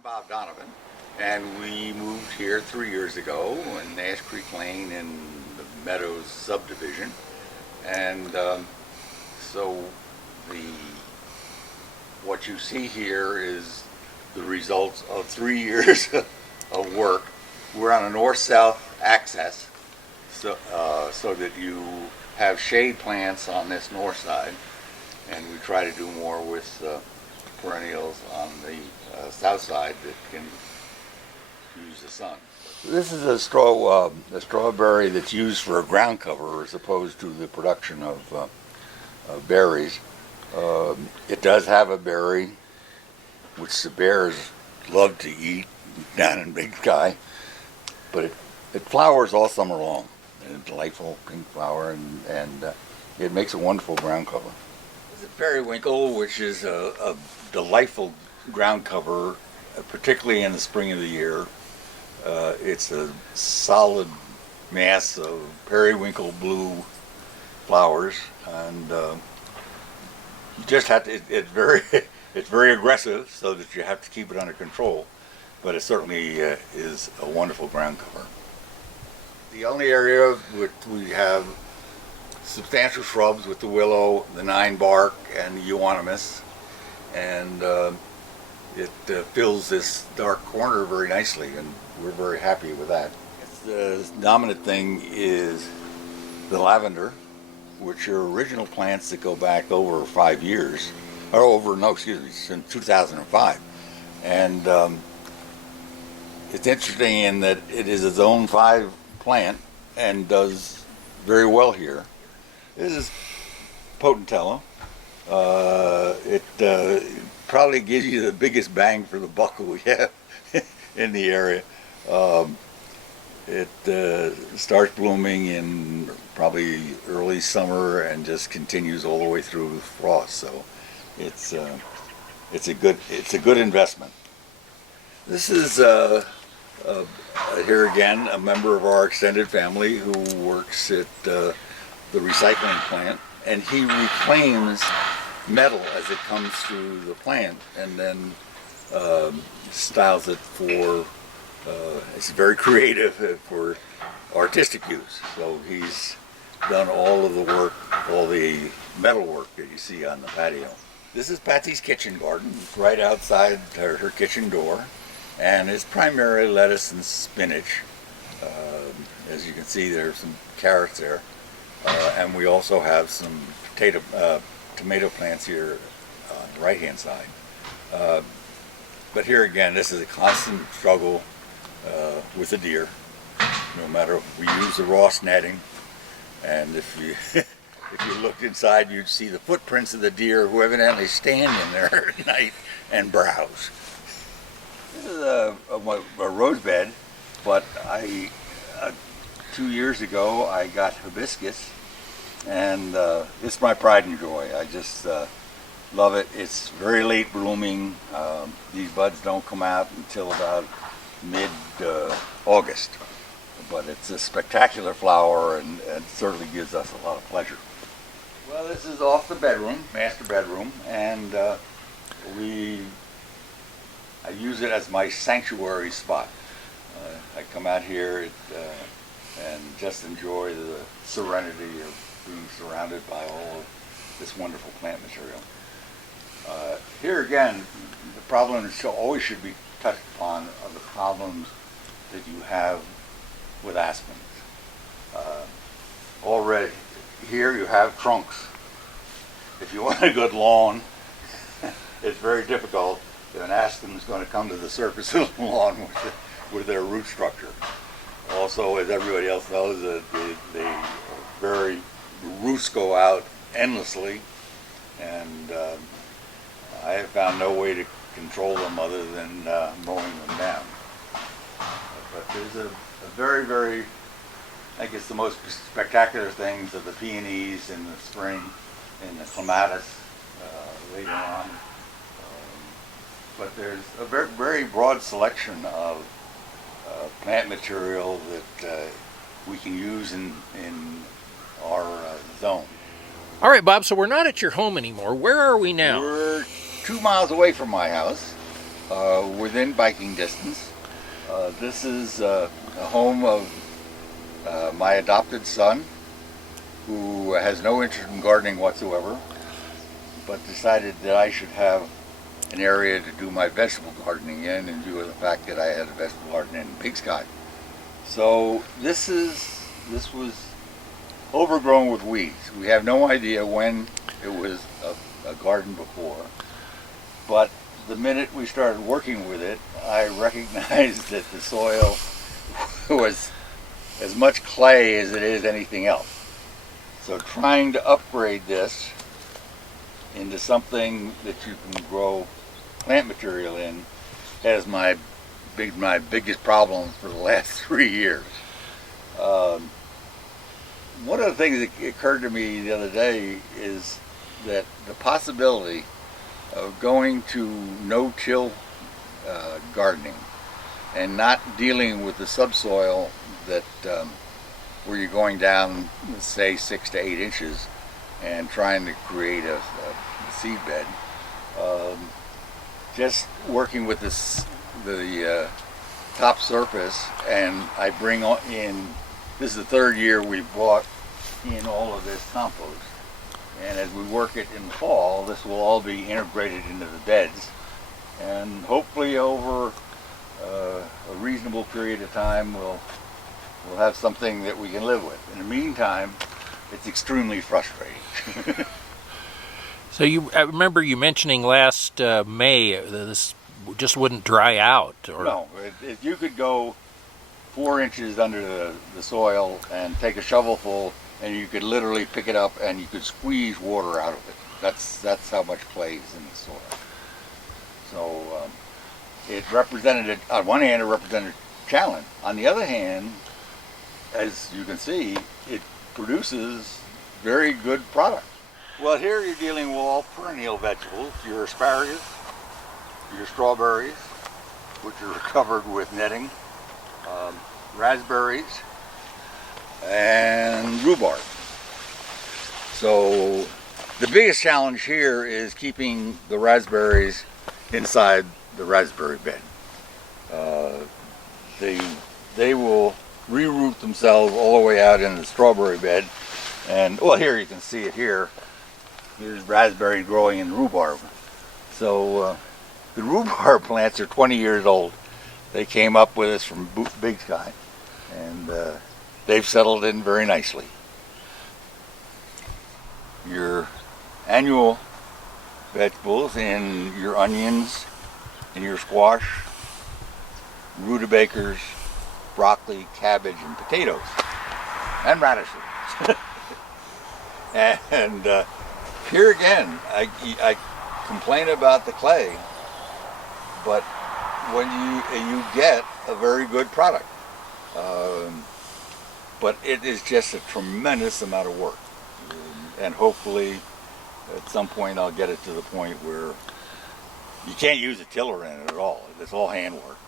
I'm Bob Donovan, and we moved here 3 years ago in Ash Creek Lane in the Meadows subdivision. And so the what you see here is the results of 3 years of work. We're on a north-south access, so that you have shade plants on this north side, and we try to do more with perennials on the south side that can use the sun. This is a strawberry that's used for a ground cover as opposed to the production of berries. It does have a berry, which the bears love to eat down in Big Sky, but it flowers all summer long. A delightful pink flower, and it makes a wonderful ground cover. This is periwinkle, which is a delightful ground cover, particularly in the spring of the year. It's a solid mass of periwinkle blue flowers, and you just have to. It's very aggressive, so that you have to keep it under control. But it certainly is a wonderful ground cover. The only area which we have substantial shrubs with the willow, the nine bark, and the euonymus, and it fills this dark corner very nicely, and we're very happy with that. The dominant thing is the lavender, which are original plants that go back over 5 years, since 2005, and it's interesting in that it is a Zone 5 plant and does very well here. This is potentilla. It probably gives you the biggest bang for the buck we have in the area. It starts blooming in probably early summer and just continues all the way through frost. So it's a good investment. This is here again a member of our extended family who works at the recycling plant, and he reclaims metal as it comes through the plant and then styles it for it's very creative for artistic use. So he's done all of the work, all the metal work that you see on the patio. This is Patsy's kitchen garden. It's right outside her kitchen door, and it's primarily lettuce and spinach. As you can see, there's some carrots there, and we also have some tomato plants here on the right-hand side. But here again, this is a constant struggle with the deer. No matter, we use the Ross netting, and if you if you looked inside, you'd see the footprints of the deer who evidently stand in there at night and browse. This is a rose bed, but 2 years ago I got hibiscus, and it's my pride and joy. I just love it. It's very late blooming. These buds don't come out until about mid-August, but it's a spectacular flower, and it certainly gives us a lot of pleasure. Well, this is off the bedroom, master bedroom, and I use it as my sanctuary spot. I come out here and just enjoy the serenity of being surrounded by all of this wonderful plant material. Here again, the problem that always should be touched upon are the problems that you have with aspens. Already, here you have trunks. If you want a good lawn, it's very difficult if an aspen is going to come to the surface of the lawn with their root structure. Also, as everybody else knows, the roots go out endlessly, and I have found no way to control them other than mowing them down. But there's a very, very, I guess the most spectacular things are the peonies in the spring and the clematis later on. But there's a very, very broad selection of plant material that we can use in our zone. All right, Bob, so we're not at your home anymore. Where are we now? We're 2 miles away from my house, within biking distance. This is a home of my adopted son, who has no interest in gardening whatsoever, but decided that I should have an area to do my vegetable gardening in view of the fact that I had a vegetable garden in Big Sky. So this was overgrown with weeds. We have no idea when it was a garden before, but the minute we started working with it, I recognized that the soil was as much clay as it is anything else. So trying to upgrade this into something that you can grow plant material in has my biggest problem for the last 3 years. One of the things that occurred to me the other day is that the possibility of going to no-till gardening and not dealing with the subsoil that where you're going down, say, 6 to 8 inches and trying to create a seed bed. Just working with the top surface, and I bring in, this is the 3rd year we've brought in all of this compost. And as we work it in the fall, this will all be integrated into the beds. And hopefully over a reasonable period of time, we'll have something that we can live with. In the meantime, it's extremely frustrating. So I remember you mentioning last May this just wouldn't dry out. Or... No, if you could go 4 inches under the soil and take a shovelful, and you could literally pick it up and you could squeeze water out of it. That's how much clay is in the soil. So it represented, on one hand, it represented a challenge. On the other hand, as you can see, it produces very good product. Well, here you're dealing with all perennial vegetables, your asparagus, your strawberries, which are covered with netting, raspberries, and rhubarb. So the biggest challenge here is keeping the raspberries inside the raspberry bed. They will reroot themselves all the way out in the strawberry bed, and well, here you can see it here. Here's raspberry growing in rhubarb. So the rhubarb plants are 20 years old. They came up with us from Big Sky, and they've settled in very nicely. Your annual vegetables and your onions and your squash, rutabagas, broccoli, cabbage, and potatoes, and radishes. And here again, I complain about the clay, but when you get a very good product. But it is just a tremendous amount of work, and hopefully at some point I'll get it to the point where you can't use a tiller in it at all. It's all handwork.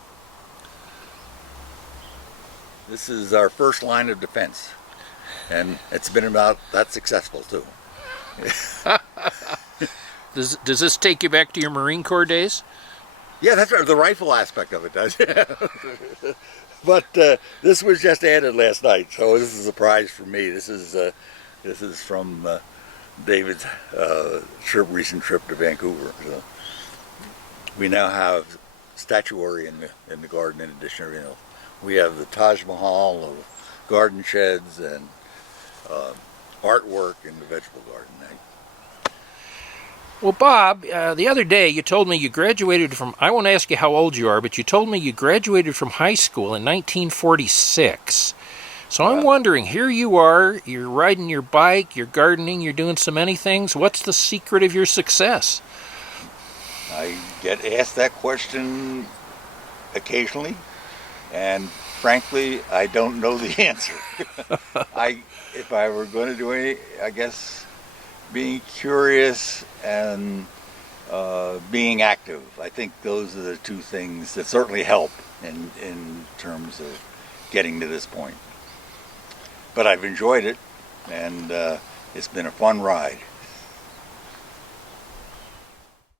This is our first line of defense, and it's been about that successful too. Does this take you back to your Marine Corps days? Yeah, that's right. The rifle aspect of it does. But this was just added last night, so this is a surprise for me. This is from David's recent trip to Vancouver. So we now have statuary in the garden in addition to, we have the Taj Mahal of garden sheds and artwork in the vegetable garden. Well, Bob, the other day you told me you graduated from, I won't ask you how old you are, but you told me you graduated from high school in 1946. So I'm wondering, here you are, you're riding your bike, you're gardening, you're doing so many things. What's the secret of your success? I get asked that question occasionally, and frankly, I don't know the answer. If I were going to do any, I guess being curious and being active. I think those are the two things that certainly help in terms of getting to this point. But I've enjoyed it, and it's been a fun ride.